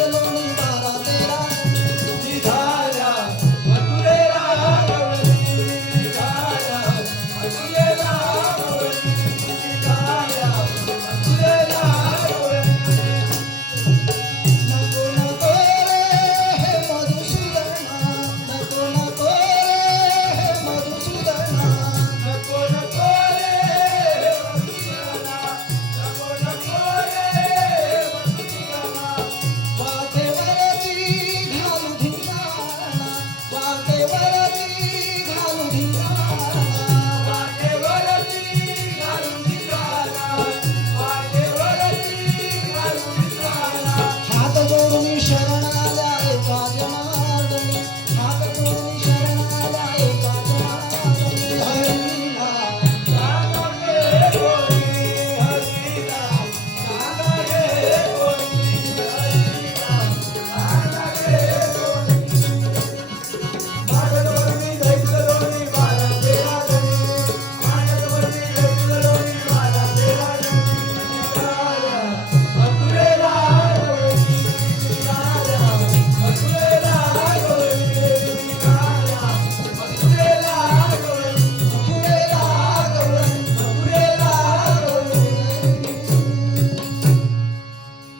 alone.